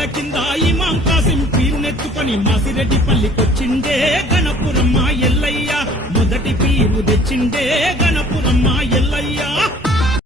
చెట్ల కింద ఇమాం కాసిం పీరునెత్తుకొని మాసిరెడ్డి పల్లికొచ్చిండే గణపురమ్మ ఎల్లయ్య మొదటి పీరు తెచ్చిండే గణపురమ్మ ఎల్లయ్య